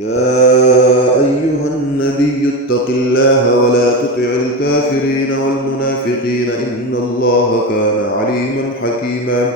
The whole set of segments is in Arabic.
يا أيها النبي اتق الله ولا تطع الكافرين والمنافقين إن الله كان عليما حكيما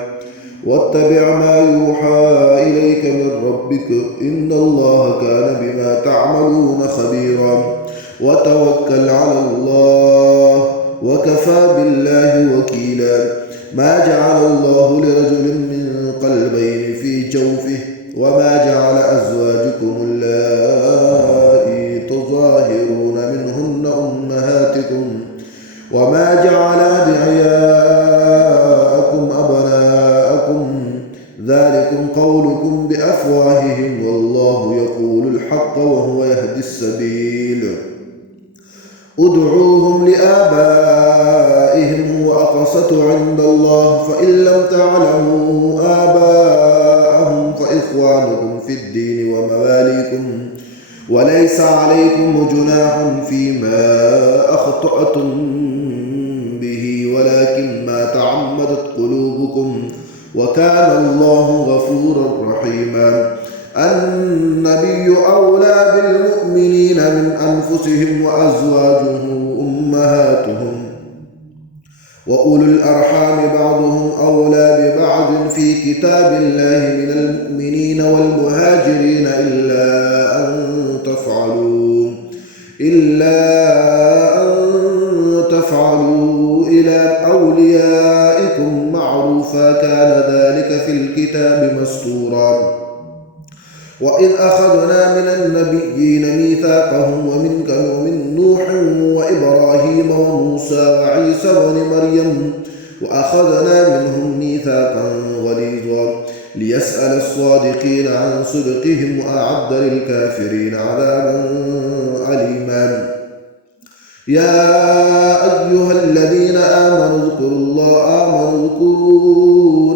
واتبع ما يوحى إليك من ربك إن الله كان بما تعملون خبيرا وتوكل على الله وكفى بالله وكيلا ما جعل الله لرجل من قلبين في جوفه وما جعل أزواجكم اللائي تظاهرون منهن أمهاتكم وما جعل أدعياءكم أبناءكم ذلكم قولكم بأفواههم والله يقول الحق وهو يهدي السبيل ادعوهم لآبائهم هو أقسط عند الله فإن لم تعلموا آباءهم فإخوانكم في الدين ومواليكم وليس عليكم جناح فيما أخطأتم به ولكن ما تعمدت قلوبكم وكان الله غفورا رحيما النبي أولى بالمؤمنين من أنفسهم وأزواجه أمهاتهم وأولو الأرحام بعضهم أولى ببعض في كتاب الله من المؤمنين والمهاجرين إلا أن تفعلوا إلى أوليائكم معروفا كان ذلك في الكتاب مسطورا وإذ أخذنا من النبيين ميثاقهم ومنك ومن نوح وإبراهيم وموسى وعيسى بن مريم وأخذنا منهم ميثاقا غليظا ليسأل الصادقين عن صدقهم وأعد للكافرين عذابا أليما يا أيها الذين آمنوا اذكروا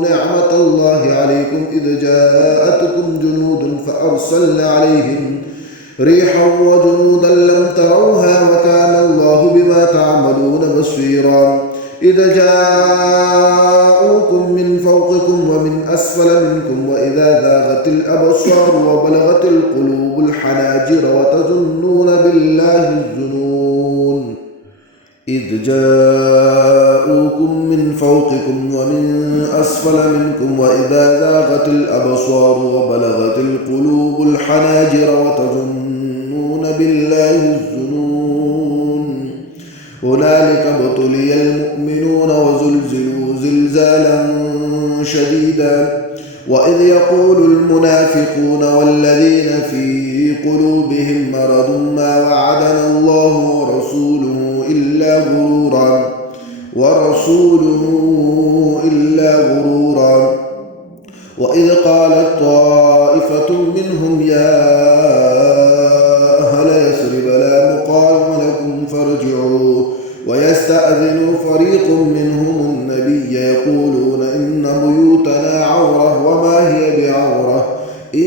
نعمة الله عليكم إذ جاءتكم جنود فأرسلنا عليهم ريحا وجنودا لم تروها وكان الله بما تعملون بصيرا إذ جاءوكم من فوقكم ومن أسفل منكم وإذا ذاغت الأبصار وبلغت القلوب الحناجر وتظنون بالله الظنون إذ جاءوكم من فوقكم ومن أسفل منكم وإذا ذاغت الأبصار وبلغت القلوب الحناجر وتظنون بالله الظنون هنالك ابتلي المؤمنون وزلزلوا زلزالا شديدا وإذ يقول المنافقون والذين في قلوبهم مرض ما وعدنا الله ورسوله إلا غرورا وإذ قالت طائفة منهم يا أهل يثرب لا مقام لكم فارجعوا ويستأذن فريق منهم النبي يقولون إن بيوتنا عورة وما هي بعورة إن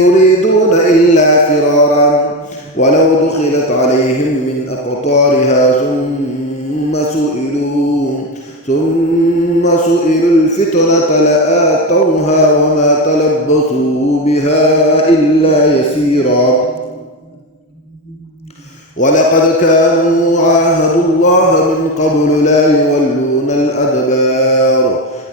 يريدون إلا فرارا ولو دخلت عليهم من أقطارها ثم سئلوا الفتنة لآتوها وما تلبثوا بها إلا يسيرا ولقد كانوا عاهدوا الله من قبل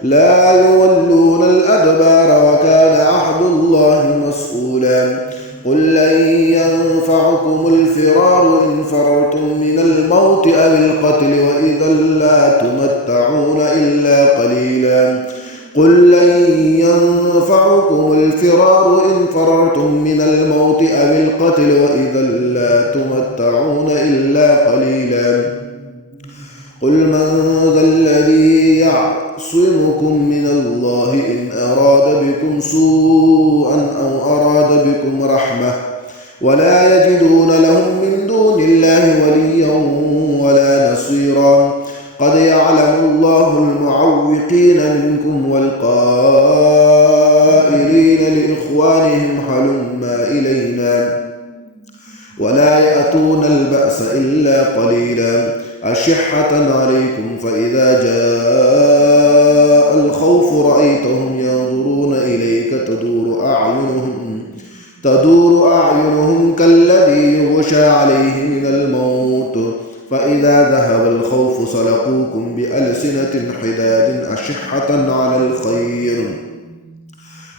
لا يولون الأدبار وكان عهد الله مسؤولا قل لن ينفعكم الفرار إن فررتم من الموت أو القتل وإذا لا تمتعون إلا قليلا قل لن ينفعكم الفرار إن فررتم من الموت أو القتل وإذا لا تمتعون إلا قليلا قل من ذا الذي يعصمكم من الله إن أراد بكم سوءا أو أراد بكم رحمة ولا يجدون لهم من دون الله وليا ولا نصيرا قد يعلم الله المعوقين منكم والقائلين لإخوانهم هلما إلينا ولا يأتون البأس إلا قليلا أشحة عليكم فإذا جاء الخوف رأيتهم ينظرون إليك تدور أعينهم تدور أعينهم كالذي يغشى عليه من الموت فإذا ذهب الخوف سلقوكم بألسنة حداد أشحة على الخير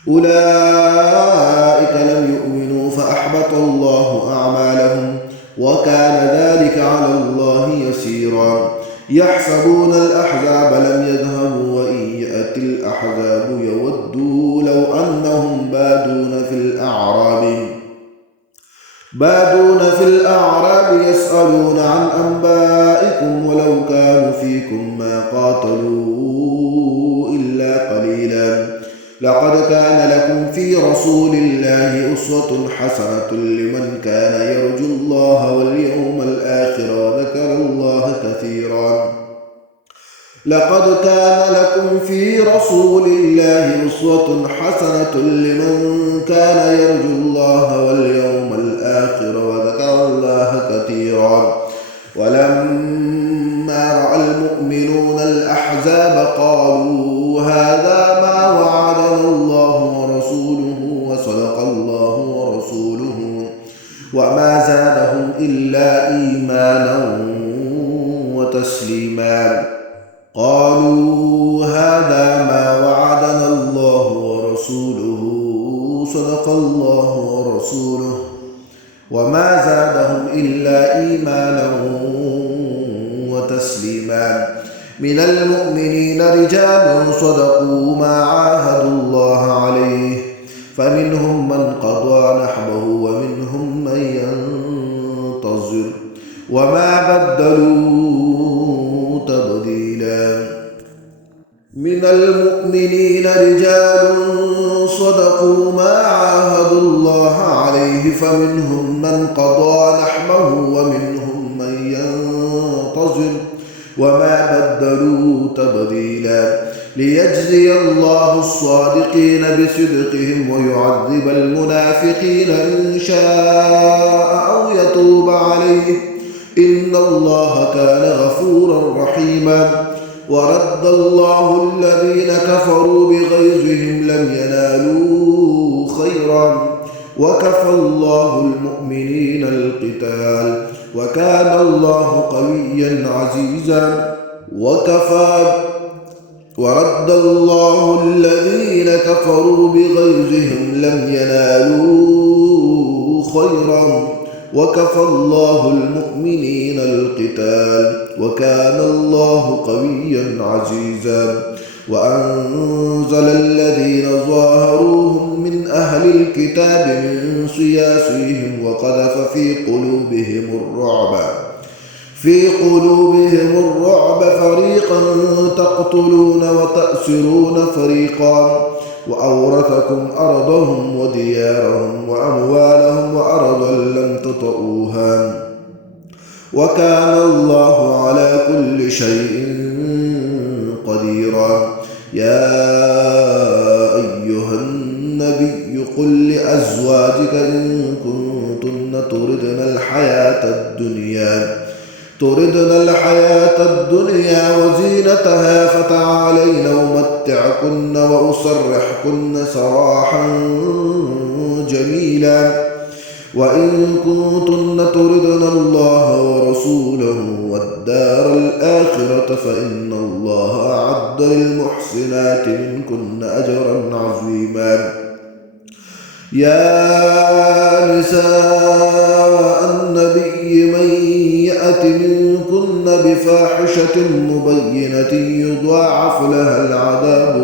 أولئك لم يؤمنوا فأحبط الله أعمالهم وكان ذلك على الله يسيرا يحسبون الأحزاب لم يذهبوا وإن يأتي الأحزاب يودوا لو أنهم بادون في الأعراب يسألون عن أنبائكم ولو كانوا فيكم ما قاتلوا إلا قليلا لقد كان لكم في رسول الله أسوة حسنة لمن كان يرجو الله واليوم الآخر وذكر الله كثيرا لقد كان لكم في رسول الله أسوة حسنة لمن كان يرجو الله واليوم الآخر وذكر الله كثيرا ولما رأى المؤمنون الأحزاب قالوا هذا ما وعدنا الله ورسوله وصدق الله ورسوله وما زادهم إلا إيمانا وتسليما قالوا هذا ما وعدنا الله ورسوله صدق الله ورسوله وما زادهم إلا إيمانا وتسليما من المؤمنين رجال صدقوا ما عاهدوا الله عليه فمنهم من قضى نحبه ومنهم من ينتظر وما بدلوا تبديلا من المؤمنين رجال صدقوا ما عاهدوا الله عليه فمنهم من قضى نحبه ومنهم من ينتظر وما بدلوا تبديلا ليجزي الله الصادقين بصدقهم ويعذب المنافقين إن شاء أو يتوب عليه إن الله كان غفورا رحيما ورد الله الذين كفروا بغيظهم لم ينالوا خيرا وكفى الله المؤمنين القتال وكان الله قويا عزيزا ورد الله الذين كفروا بغيظهم لم ينالوا خيرا وكفى الله المؤمنين القتال وكان الله قويا عزيزا وأنزل الذين ظاهروهم من أهل الكتاب من صياصيهم وقذف في قلوبهم الرعب فريقا تقتلون وتأسرون فريقا وأورثكم أرضهم وديارهم وأموالهم وأرضا لم تطئوها وكان الله على كل شيء قديرا يا أيها النبي قل لأزواجك إن كنتن تردن الحياة الدنيا وزينتها فتعالين أمتعكن وأسرحكن سراحا جميلا وإن كنتن تردن الله ورسوله والدار الآخرة فإن الله أعد للمحسنات منكن أجرا عظيما يا نساء النبي من يأت منكن بفاحشة مبينة يضاعف لها العذاب